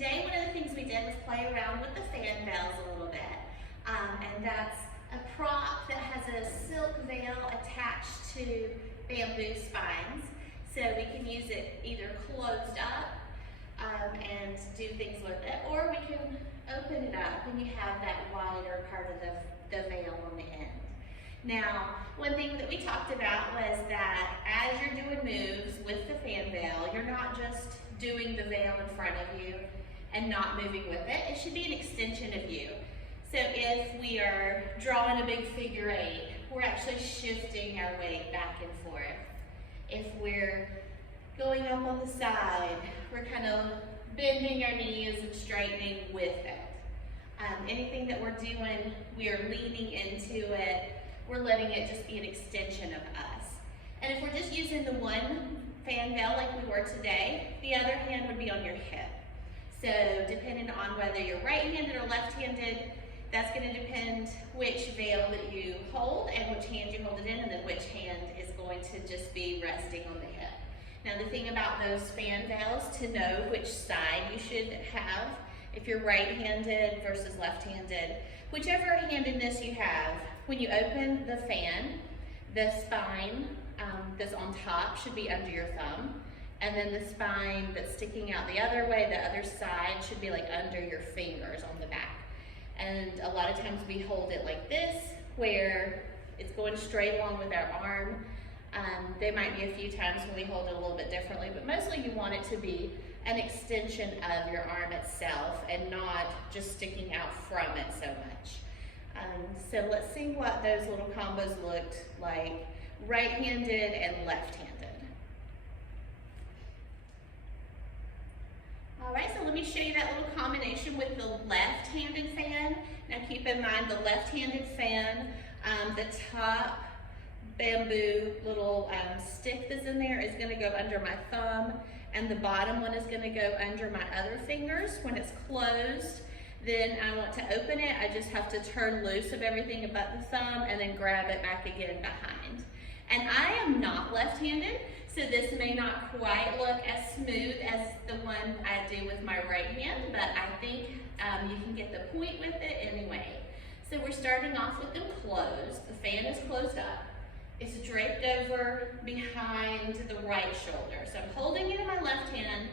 today one of the things we did was play around with the fan veils a little bit. And that's a prop that has a silk veil attached to bamboo spines. So we can use it either closed up and do things with it, or we can open it up and you have that wider part of the veil on the end. Now, one thing that we talked about was that as you're doing moves with the fan veil, you're not just doing the veil in front of you and not moving with it. It should be an extension of you. So if we are drawing a big figure eight, we're actually shifting our weight back and forth. If we're going up on the side, we're kind of bending our knees and straightening with it. Anything that we're doing, we are leaning into it. We're letting it just be an extension of us. And if we're just using the one fan veil like we were today, the other hand would be on your hip. So depending on whether you're right-handed or left-handed, that's going to depend which veil that you hold and which hand you hold it in, and then which hand is going to just be resting on the hip. Now the thing about those fan veils, to know which side you should have, if you're right-handed versus left-handed, whichever handedness you have, when you open the fan, the spine that's on top should be under your thumb, and then the spine that's sticking out the other way, the other side, should be like under your fingers on the back. And a lot of times we hold it like this, where it's going straight along with our arm. There might be a few times when we hold it a little bit differently, but mostly you want it to be an extension of your arm itself and not just sticking out from it so much. So let's see what those little combos looked like, right-handed and left-handed. All right, so let me show you that little combination with the left-handed fan. Now keep in mind the left-handed fan, the top bamboo little stick that's in there is gonna go under my thumb, and the bottom one is gonna go under my other fingers. When it's closed, then I want to open it. I just have to turn loose of everything but the thumb and then grab it back again behind. And I am not left-handed, so this may not quite look as smooth as the one I do with my right hand, but I think you can get the point with it anyway. So we're starting off with them closed. The fan is closed up. It's draped over behind the right shoulder. So I'm holding it in my left hand.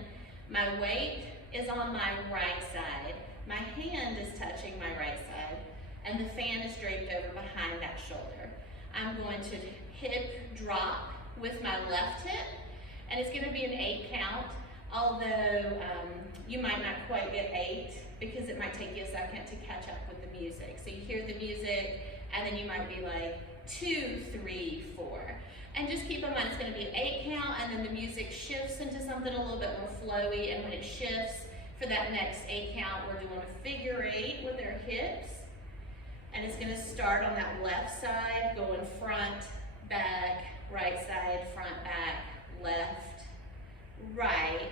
My weight is on my right side. My hand is touching my right side, and the fan is draped over behind that shoulder. I'm going to hip drop with my left hip, and it's gonna be an 8 count, although you might not quite get 8 because it might take you a second to catch up with the music. So you hear the music, and then you might be like 2, 3, 4. And just keep in mind it's gonna be an 8 count, and then the music shifts into something a little bit more flowy, and when it shifts, for that next 8 count, we're doing a figure 8 with our hips. And it's gonna start on that left side, going front, back, right side, front, back, left, right.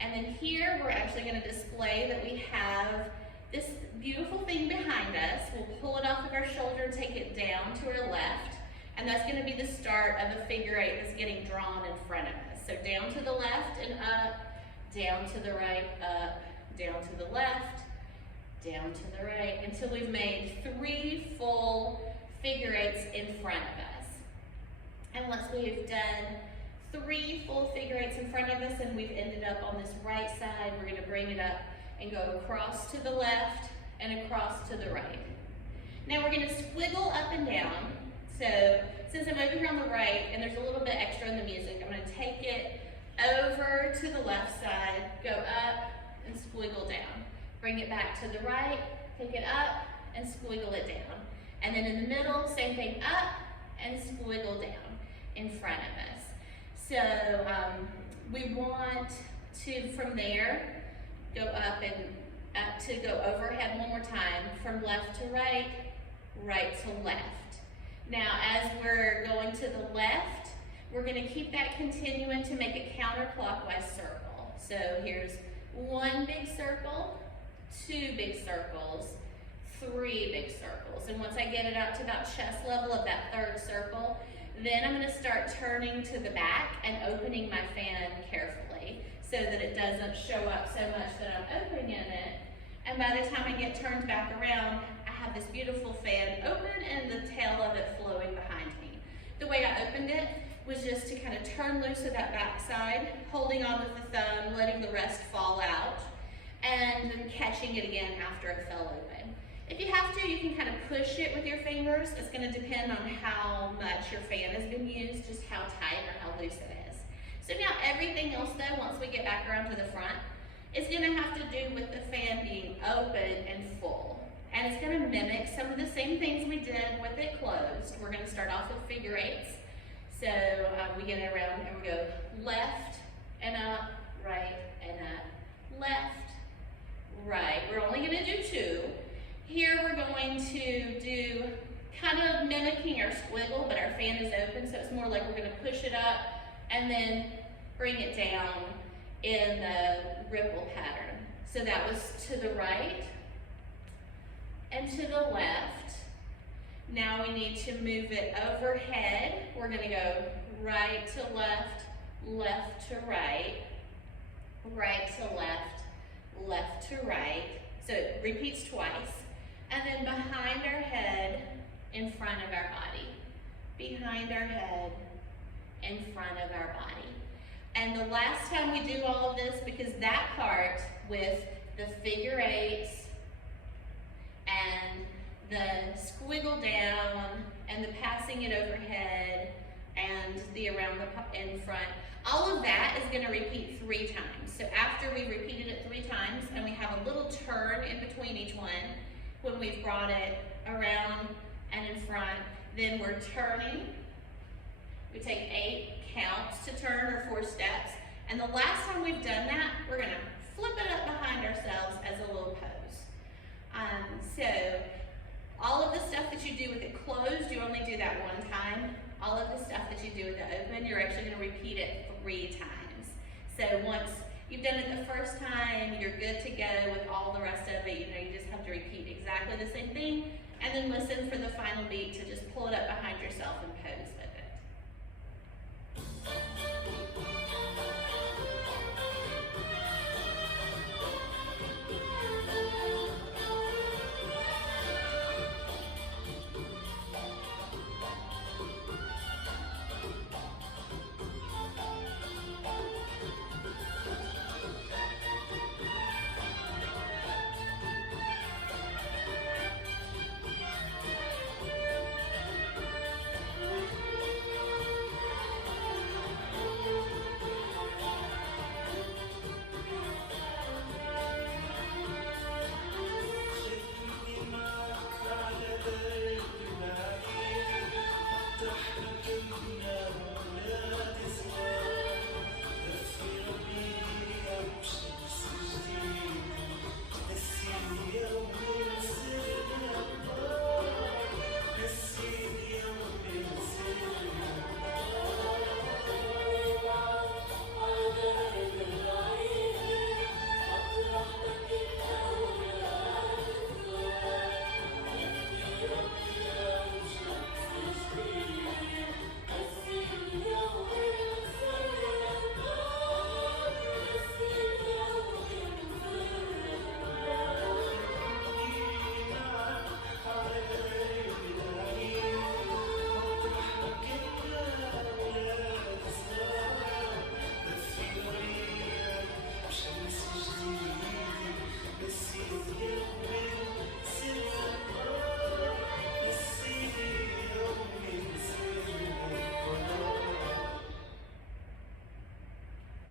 And then here, we're actually gonna display that we have this beautiful thing behind us. We'll pull it off of our shoulder and take it down to our left. And that's gonna be the start of a figure 8 that's getting drawn in front of us. So down to the left and up, down to the right, up, down to the left, down to the right, until we've made 3 full figure 8s in front of us. And once we've done 3 full figure 8s in front of us and we've ended up on this right side, we're gonna bring it up and go across to the left and across to the right. Now we're gonna squiggle up and down. So since I'm over here on the right and there's a little bit extra in the music, I'm gonna take it over to the left side, go up and squiggle down. Bring it back to the right, take it up and squiggle it down. And then in the middle, same thing, up and squiggle down in front of us. So we want to, from there, go up and up to go overhead one more time, from left to right, right to left. Now as we're going to the left, we're gonna keep that continuing to make a counterclockwise circle. So here's 1 big circle, 2 big circles, 3 big circles. And once I get it up to about chest level of that 3rd circle, then I'm gonna start turning to the back and opening my fan carefully. so that it doesn't show up so much that I'm opening it. And by the time I get turned back around, I have this beautiful fan open and the tail of it flowing behind me. The way I opened it was just to kind of turn loose of that back side, holding on with the thumb, letting the rest fall out, and then catching it again after it fell open. If you have to, you can kind of push it with your fingers. It's going to depend on how much your fan has been used, just how tight or how loose it is. So now everything else though, once we get back around to the front, is going to have to do with the fan being open and full. And it's going to mimic some of the same things we did with it closed. We're going to start off with figure eights. So we get it around and we go left and up, right and up, left, right. We're only going to do two. Here we're going to do kind of mimicking our squiggle, but our fan is open, so it's more like we're going to push it up and then bring it down in the ripple pattern. So that was to the right and to the left. Now we need to move it overhead. We're going to go right to left, left to right, right to left, left to right. So it repeats twice. And then behind our head, in front of our body. Behind our head, in front of our body. And the last time we do all of this, because that part with the figure eights and the squiggle down and the passing it overhead and the around the in front, all of that is going to repeat 3 times. So after we repeated it 3 times and we have a little turn in between each one, when we've brought it around and in front, then we're turning. We take 8 counts to turn, or 4 steps. And the last time we've done that, we're going to flip it up behind ourselves as a little pose. So all of the stuff that you do with it closed, you only do that 1 time. All of the stuff that you do with it open, you're actually going to repeat it 3 times. So once you've done it the first time, you're good to go with all the rest of it. You know, you just have to repeat exactly the same thing, and then listen for the final beat to just pull it up behind yourself and pose with it.